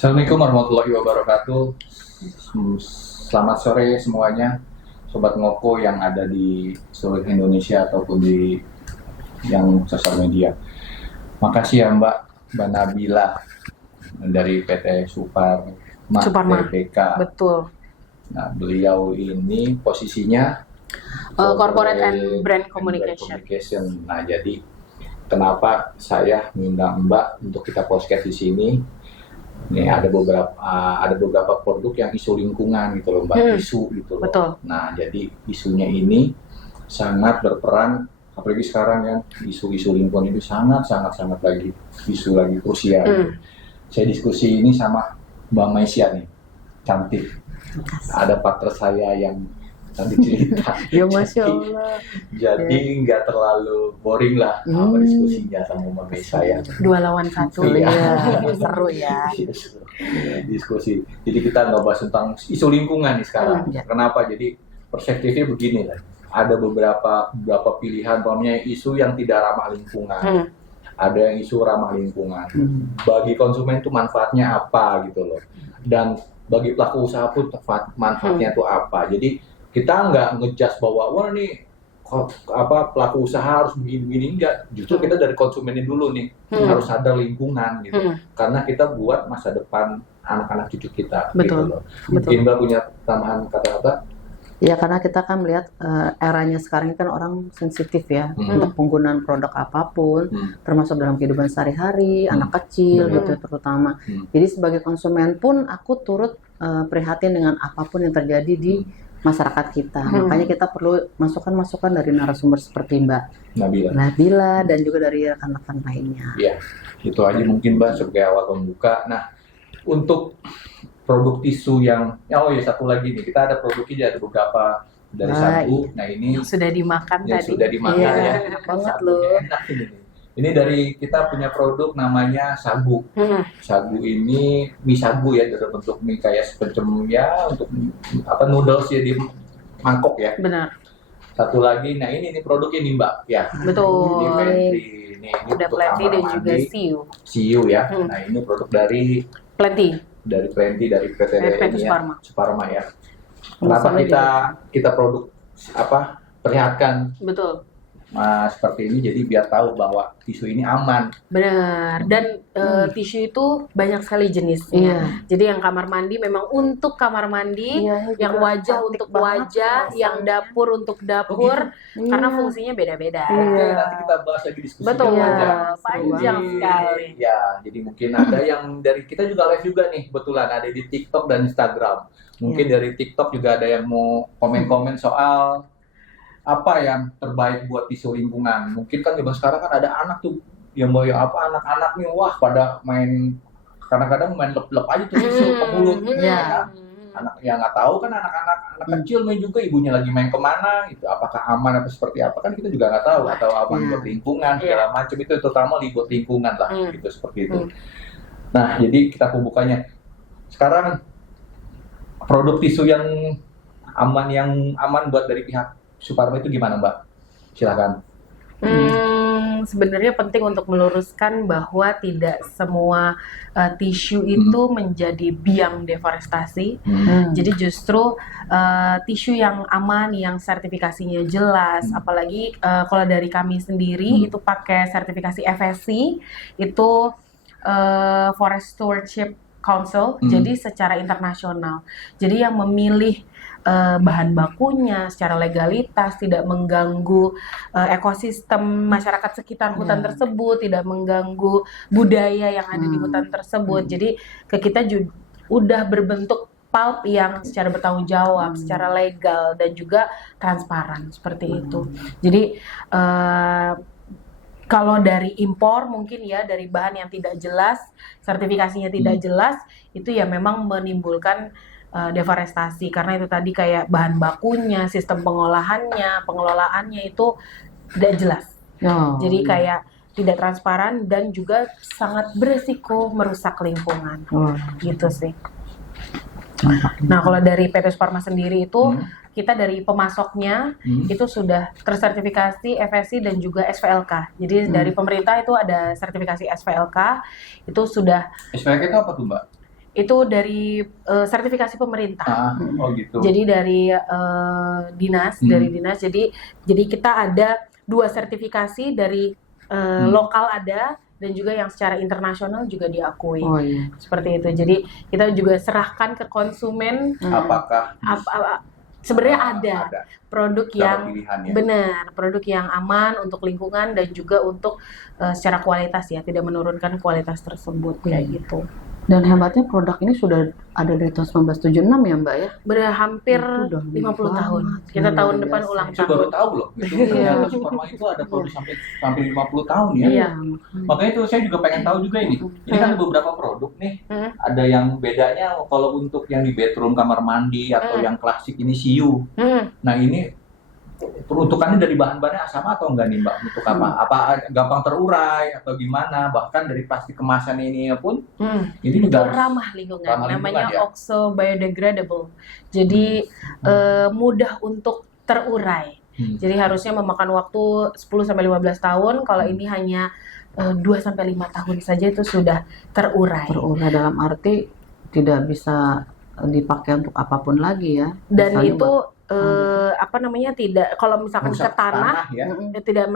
Assalamualaikum warahmatullahi wabarakatuh. Selamat sore semuanya, Sobat Ngoko yang ada di seluruh Indonesia ataupun di yang sosial media. Makasih ya Mbak Nabila dari PT Suparma Tbk. Betul. Nah, beliau ini posisinya Corporate and Brand Communication. Nah, jadi kenapa saya minta Mbak untuk kita podcast di sini? Nih ada beberapa produk yang isu lingkungan gitu loh Mbak, isu gitu loh. Betul. Nah, jadi isunya ini sangat berperan, apalagi sekarang kan isu-isu lingkungan itu sangat lagi isu lagi krusial. Saya diskusi ini sama Mbak Maisya nih, cantik. Ada partner saya yang cantik cerita. Ya Masya Allah. Jadi nggak terlalu boring lah apa diskusinya sama Mbak Maisya. 2 lawan 1 Iya. Seru ya. Diskusi. Jadi kita nggak bahas tentang isu lingkungan nih sekarang. Kenapa? Jadi perspektifnya begini lah. Ada beberapa pilihan, umpamanya isu yang tidak ramah lingkungan. Ada yang isu ramah lingkungan. Bagi konsumen itu manfaatnya apa gitu loh. Dan bagi pelaku usaha pun manfaatnya itu apa. Jadi kita nggak ngejudge bahwa wah nih pelaku usaha harus begini enggak. Justru kita dari konsumennya dulu nih harus sadar lingkungan gitu. Karena kita buat masa depan anak-anak cucu kita. Betul. Gitu loh. Mungkin Mbak punya tambahan kata-kata? Ya, karena kita kan melihat eranya sekarang kan orang sensitif ya untuk penggunaan produk apapun, termasuk dalam kehidupan sehari-hari, anak kecil gitu terutama. Jadi sebagai konsumen pun aku turut prihatin dengan apapun yang terjadi di masyarakat kita. Makanya kita perlu masukan-masukan dari narasumber seperti Mbak Nabila dan juga dari rekan-rekan lainnya. Iya, itu aja mungkin Mbak sebagai awal pembuka. Nah, untuk produk tisu yang, satu lagi nih, kita ada produknya ada beberapa dari sagu. Nah ini sudah dimakan tadi. Sudah dimakan ya. Banget loh. Enak ini dari kita punya produk namanya sagu. Sagu ini mie sagu ya, dalam bentuk mie kayak semacam ya untuk noodles ya di mangkok ya. Benar. Satu lagi, nah ini produknya nih Mbak ya. Betul. Ini ada Plenty dan juga Siu ya. Nah ini produk dari Plenty dari PT Suparma ya. Kenapa kita produk perlihatkan seperti ini, jadi biar tahu bahwa tisu ini aman. Benar. Dan tisu itu banyak sekali jenisnya. Jadi yang kamar mandi memang untuk kamar mandi, yang wajah untuk wajah, yang dapur untuk dapur, karena fungsinya beda-beda. Oke, nanti kita bahas lagi diskusi. Betul. Panjang sekali. Ya, jadi mungkin ada yang dari kita juga live juga nih, kebetulan ada di TikTok dan Instagram. Mungkin dari TikTok juga ada yang mau komen-komen soal apa yang terbaik buat tisu lingkungan. Mungkin kan zaman sekarang kan ada anak tuh yang mau anak-anak nih pada main, kadang-kadang main lep-lep aja tuh tisu ke mulut. Kan? Anak yang nggak tahu kan anak kecil main juga, ibunya lagi main kemana gitu, apakah aman atau seperti apa kan kita juga nggak tahu, atau aman buat lingkungan segala macam, itu terutama buat lingkungan lah gitu, seperti itu. Nah, jadi kita pembukanya sekarang produk tisu yang aman buat dari pihak Suparma itu gimana Mbak? Silakan. Sebenarnya penting untuk meluruskan bahwa tidak semua tisu itu menjadi biang deforestasi. Jadi justru tisu yang aman, yang sertifikasinya jelas, apalagi kalau dari kami sendiri itu pakai sertifikasi FSC, itu Forest Stewardship Council, jadi secara internasional. Jadi yang memilih bahan bakunya secara legalitas, tidak mengganggu ekosistem masyarakat sekitar hutan tersebut, tidak mengganggu budaya yang ada di hutan tersebut. Jadi ke kita udah berbentuk pulp yang secara bertanggung jawab, secara legal dan juga transparan seperti itu. Jadi kalau dari impor mungkin ya dari bahan yang tidak jelas, sertifikasinya tidak jelas, itu ya memang menimbulkan deforestasi, karena itu tadi kayak bahan bakunya, sistem pengelolaannya itu tidak jelas. Jadi kayak tidak transparan dan juga sangat beresiko merusak lingkungan. Gitu sih. Nah, kalau dari PT Suparma sendiri itu kita dari pemasoknya itu sudah tersertifikasi FSC dan juga SVLK. Jadi dari pemerintah itu ada sertifikasi SVLK, itu sudah. SVLK itu apa tuh Mbak? Itu dari sertifikasi pemerintah. Oh gitu. Jadi dari dinas, jadi kita ada 2 sertifikasi dari lokal ada dan juga yang secara internasional juga diakui. Oh iya. Seperti itu. Jadi kita juga serahkan ke konsumen Apakah sebenarnya ada produk yang pilihannya? benar, produk yang aman untuk lingkungan dan juga untuk secara kualitas ya, tidak menurunkan kualitas tersebut kayak gitu. Dan hebatnya produk ini sudah ada dari tahun 1976 ya Mbak ya? Hampir Itu udah 50 tahun. lama. Kita tahun Luar depan biasa. ulang Saya baru tahun. tahu loh, itu ternyata Superma itu ada produk sampai 50 tahun ya. Iya. Makanya itu saya juga pengen tahu juga ini. Ini kan ada beberapa produk nih. Ada yang bedanya kalau untuk yang di bedroom, kamar mandi atau yang klasik ini siu. Nah ini peruntukannya dari bahan-bahannya sama atau enggak nih Mbak? Untuk apa? Apa gampang terurai atau gimana? Bahkan dari plastik kemasan ini pun ini Itu juga harus ramah lingkungan, ramah lingkungan, namanya ya? oxo biodegradable. Jadi mudah untuk terurai. Jadi harusnya memakan waktu 10-15 tahun, kalau ini hanya 2-5 tahun saja itu sudah terurai. Terurai dalam arti tidak bisa dipakai untuk apapun lagi ya. Dan Misalnya itu buat- tidak, kalau misalkan merusak ke tanah, ya. tidak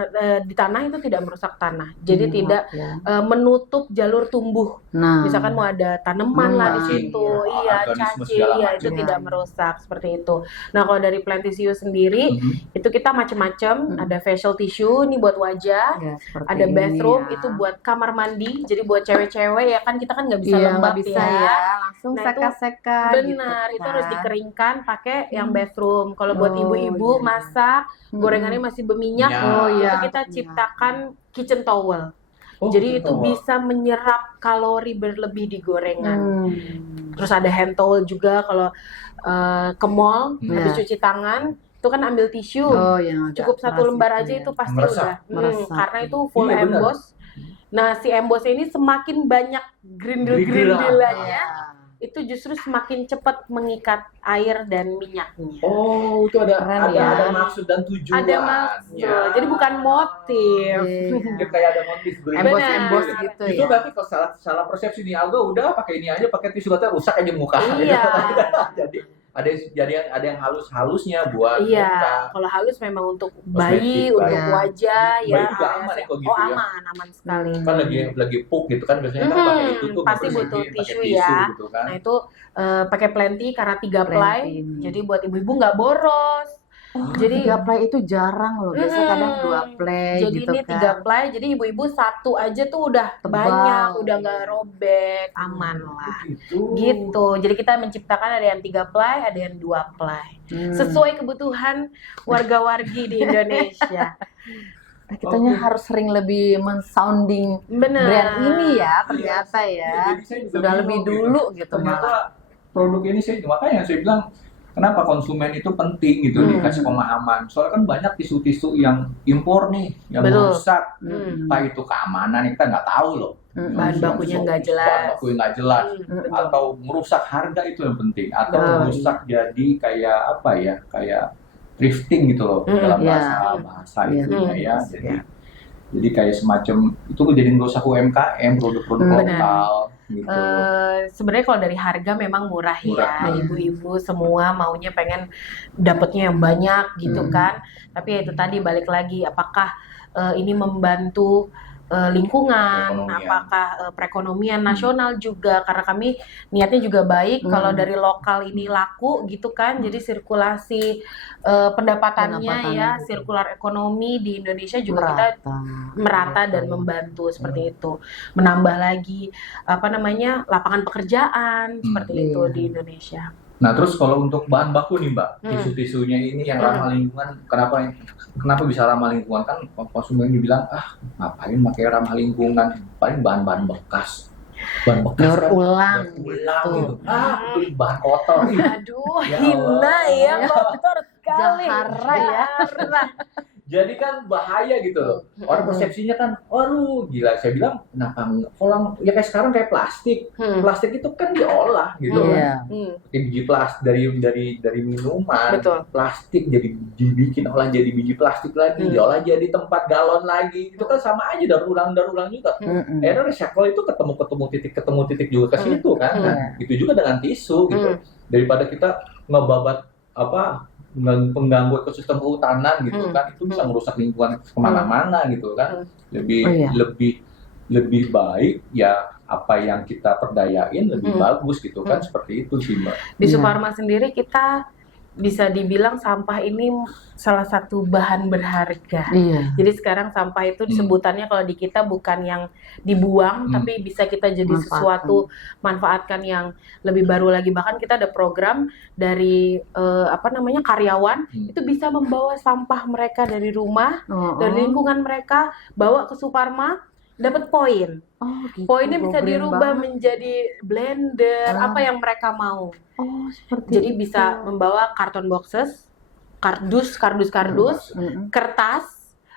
di tanah itu tidak merusak tanah. Jadi tidak ya. menutup jalur tumbuh. Nah, Misalkan mau ada tanaman lah di situ, organisme cacing, segala itu macam. tidak merusak seperti itu. Nah, kalau dari Plantisius sendiri itu kita macam-macam, ada facial tissue ini buat wajah, ya, seperti ada ini bathroom ya. itu buat kamar mandi, jadi buat cewek-cewek ya kan kita kan nggak bisa Iya, lembab nggak bisa ya. langsung Nah, itu seka-seka Benar, gitu itu harus kan. dikeringkan pakai yang bathroom. Kalau buat Oh, ibu-ibu iya. masak, gorengannya masih berminyak, Oh, iya. itu kita ciptakan kitchen towel. Oh, Jadi itu betul. bisa menyerap kalori berlebih di gorengan. Hmm. Terus ada hand towel juga kalau ke mall habis Iya. cuci tangan itu kan ambil tisu. Oh, yang agak Cukup satu keras lembar itu aja ya. itu pasti Meresap. udah. Meresap. Karena itu full Iya, benar. emboss. Nah, si emboss ini semakin banyak grindel-grindelannya, itu justru semakin cepat mengikat air dan minyaknya. Oh, itu ada Keren ada, ya. ada maksud dan tujuan. Ada maksud. Jadi bukan motif. Mungkin kayak ada motif Emboss Benar. gitu itu ya. berarti kalau salah persepsi nih Alga udah pakai ini aja, pakai tisu katanya rusak aja muka. Iya. jadi ada yang halus-halusnya buat Iya, muka. kalau halus memang untuk Kosmetik, bayi, untuk bayi. wajah, Bayi ya. juga aman ya kalau gitu oh ya. aman sekali. Kan lagi puk gitu kan biasanya kan pakai itu tuh Pasti mempersihin, butuh pakai tisu ya. gitu kan. Nah itu pakai plenty karena 3 ply, Plenty ini. jadi buat ibu-ibu nggak boros. Jadi 3 play itu jarang loh. Biasanya kadang 2 play jadi gitu ini kan. 3 ply, jadi ibu-ibu satu aja tuh udah Tebal. banyak, udah nggak robek, aman lah. Gitu. Gitu. Jadi kita menciptakan ada yang 3 ply, ada yang 2 ply. Sesuai kebutuhan warga-wargi di Indonesia. Kitanya Oke. harus sering lebih men-sounding Bener. brand ini ya ternyata ya. Jadi saya juga Sudah bingung lebih gitu. dulu gitu malah. Ternyata produk ini makanya saya bilang kenapa konsumen itu penting gitu dikasih pemahaman. Soalnya kan banyak tisu-tisu yang impor nih, yang Betul. merusak. Hmm. Entah itu keamanan kita nggak tahu loh. Bahan bakunya nggak Bahan jelas. bakunya nggak jelas. Betul. Atau merusak harga itu yang penting. Atau Oh, merusak jadi kayak apa ya? Kayak thrifting gitu loh dalam iya. bahasa Iya. itunya ya. Jadi kayak semacam itu jadi merusak UMKM, produk-produk Benar. lokal gitu. Sebenarnya kalau dari harga memang murah Murah. ya, ibu-ibu semua maunya pengen dapatnya yang banyak gitu kan. Tapi ya itu tadi balik lagi, apakah ini membantu lingkungan, Perekonomian. apakah perekonomian nasional juga, karena kami niatnya juga baik kalau dari lokal ini laku gitu kan, jadi sirkulasi pendapatannya ya, Pendapatan. sirkular ekonomi di Indonesia juga kita merata dan membantu seperti itu, menambah lagi lapangan pekerjaan seperti itu Iya. di Indonesia. Nah, terus kalau untuk bahan baku nih, Mbak, tisu-tisunya ini yang ramah lingkungan, kenapa bisa ramah lingkungan? Kan konsumen dibilang, ngapain pakai ramah lingkungan? Paling bahan-bahan bekas. Bahan bekas Daur kan ulang daur gitu. ulang gitu. Beli bahan kotor nih. Aduh, Ya hina Allah. ya, kotor sekali. Jahara ya. Jahara. Jadi kan bahaya gitu loh. Orang persepsinya kan, waduh gila. Saya bilang, kenapa nggak pulang? Ya kayak sekarang kayak plastik. Plastik itu kan diolah gitu kan. Pakai biji plastik dari minuman. Betul. Plastik jadi dibikin olah jadi biji plastik lagi, diolah jadi tempat galon lagi. Itu kan sama aja daur ulang juga. Akhirnya recycle itu ketemu titik juga ke situ kan. Nah, itu juga dengan tisu gitu. Daripada kita ngebabat mengganggu ekosistem kehutanan gitu kan, itu bisa merusak lingkungan kemana-mana gitu kan. Lebih baik ya apa yang kita perdayain lebih bagus gitu kan, seperti itu sih Mbak. Di Suparma sendiri kita bisa dibilang sampah ini salah satu bahan berharga. Jadi sekarang sampah itu sebutannya kalau di kita bukan yang dibuang, tapi bisa kita jadi sesuatu, manfaatkan yang lebih baru lagi. Bahkan kita ada program dari karyawan itu bisa membawa sampah mereka dari rumah, dari lingkungan mereka, bawa ke Suparma, dapat poin. Gitu. Poinnya bisa dirubah menjadi blender, apa yang mereka mau. Jadi bisa membawa karton boxes, kardus, kertas,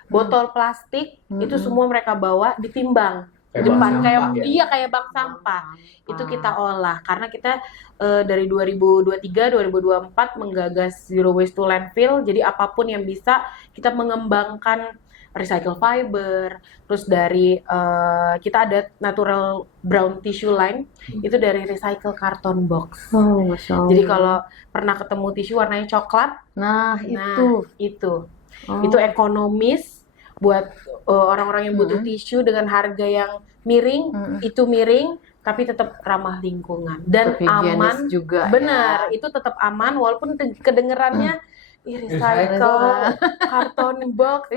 botol plastik, itu semua mereka bawa ditimbang. Depan kayak bank sampah. Itu kita olah karena kita dari 2023-2024 menggagas zero waste to landfill. Jadi apapun yang bisa kita mengembangkan recycle fiber, terus dari kita ada natural brown tissue line, itu dari recycle carton box. Masya Allah. Jadi kalau pernah ketemu tisu warnanya coklat, itu ekonomis buat orang-orang yang butuh tisu dengan harga yang miring, itu miring tapi tetap ramah lingkungan dan aman juga. Benar, itu tetap aman walaupun kedengerannya recycle, karton box,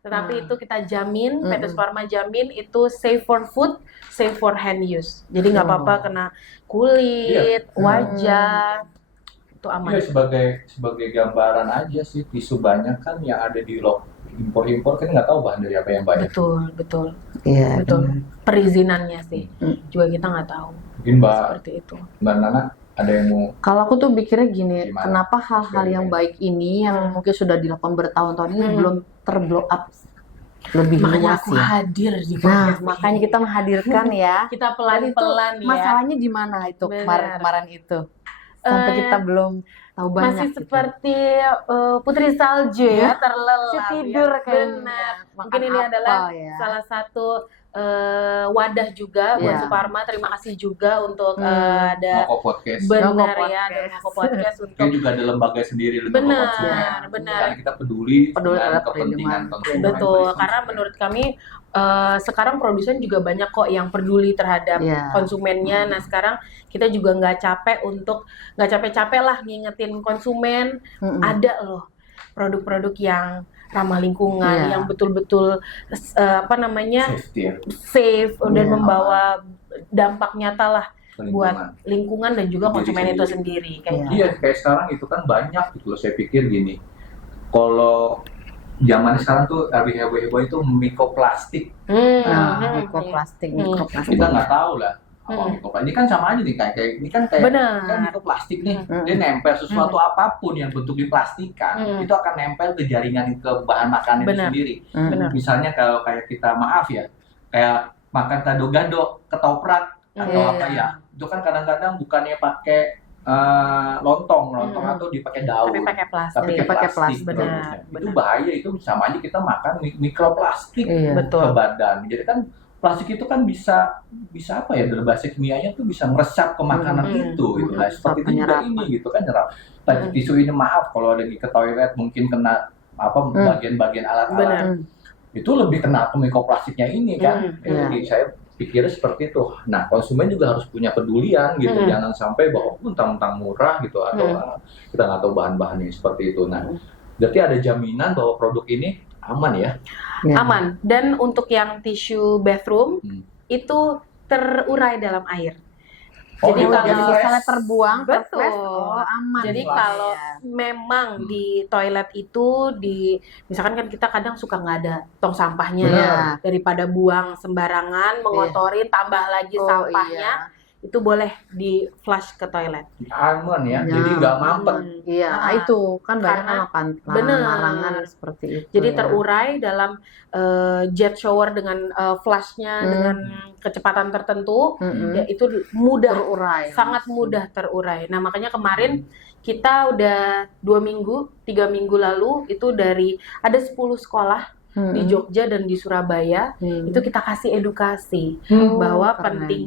tetapi itu kita jamin, PT Suparma jamin itu safe for food, safe for hand use. Jadi nggak apa-apa kena kulit, wajah, itu aman. Iya, sebagai gambaran aja sih, tisu banyak kan yang ada di impor kan nggak tahu bahan dari apa yang banyak. Betul. Iya. Betul. Perizinannya sih, juga kita nggak tahu. Mungkin seperti itu. Mbak Nana ada yang mau? Kalau aku tuh pikirnya gini, kenapa hal-hal yang baik ini yang mungkin sudah dilakukan bertahun-tahun ini belum terblow up lebih luas aku ya? hadir di makanya kita menghadirkan ya. Kita pelan-pelan ya. Masalahnya di mana itu kemarin itu? Sampai kita belum tahu banyak. Masih seperti putri salju ya, terlelap. Tidur kayaknya. Benar. Mungkin ini adalah salah satu wadah juga buat Suparma. Terima kasih juga untuk ada Moko Podcast. Benar ya, ada Moko Podcast untuk kita juga ada lembaga sendiri benar. Karena kita peduli dengan kepentingan konsumen. Betul, karena menurut kami sekarang produsen juga banyak kok yang peduli terhadap konsumennya. Nah sekarang kita juga nggak capek-capek lah ngingetin konsumen, ada loh produk-produk yang ramah lingkungan, yang betul-betul safe dan membawa dampak nyata lah buat lingkungan dan juga konsumen itu sendiri. Kayak sekarang itu kan banyak gitu loh. Saya pikir gini, kalau zaman sekarang tuh lebih heboh itu mikroplastik. Mikroplastik. Kita nggak tahu lah. Ini kan sama aja nih kayak ini kan kayak mikroplastik nih. Dia nempel sesuatu apapun yang bentuk diplastikan, itu akan nempel ke jaringan ke bahan makanan itu sendiri. Misalnya kalau kayak kita kayak makan gado-gado, ketoprak atau apa ya, itu kan kadang-kadang bukannya pakai lontong atau dipakai daun, tapi pakai plastik. Benar. Itu bahaya, itu sama aja kita makan mikroplastik ke badan. Jadi kan plastik itu kan bisa apa ya, bahasa kimianya tuh bisa meresap ke makanan itu gitu lah. Seperti itu juga ini gitu kan, nyerap. Tisu ini kalau lagi ke toilet mungkin kena bagian-bagian alat-alat. Itu lebih kena ke mikroplastiknya ini kan. Jadi saya pikirnya seperti itu. Nah, konsumen juga harus punya pedulian gitu. Jangan sampai bahwa mentang-mentang murah gitu atau kita nggak tahu bahan-bahannya seperti itu. Nah, berarti ada jaminan bahwa produk ini aman ya? Aman. Dan untuk yang tisu bathroom itu terurai dalam air. Jadi kalau misalnya terbuang, aman. Jadi kalau memang di toilet itu misalkan kan kita kadang suka nggak ada tong sampahnya ya, daripada buang sembarangan, mengotorin, tambah lagi sampahnya. itu boleh di flush ke toilet. Aman ya, Ya. jadi nggak mampet. Iya, itu kan banyak Karena- kan larangan seperti itu. Jadi ya. terurai dalam jet shower dengan flushnya dengan kecepatan tertentu, Mm-mm. ya itu mudah, terurai. sangat mudah terurai. Nah makanya kemarin kita udah 2 minggu, 3 minggu lalu itu ada 10 sekolah di Jogja dan di Surabaya, itu kita kasih edukasi bahwa keren. penting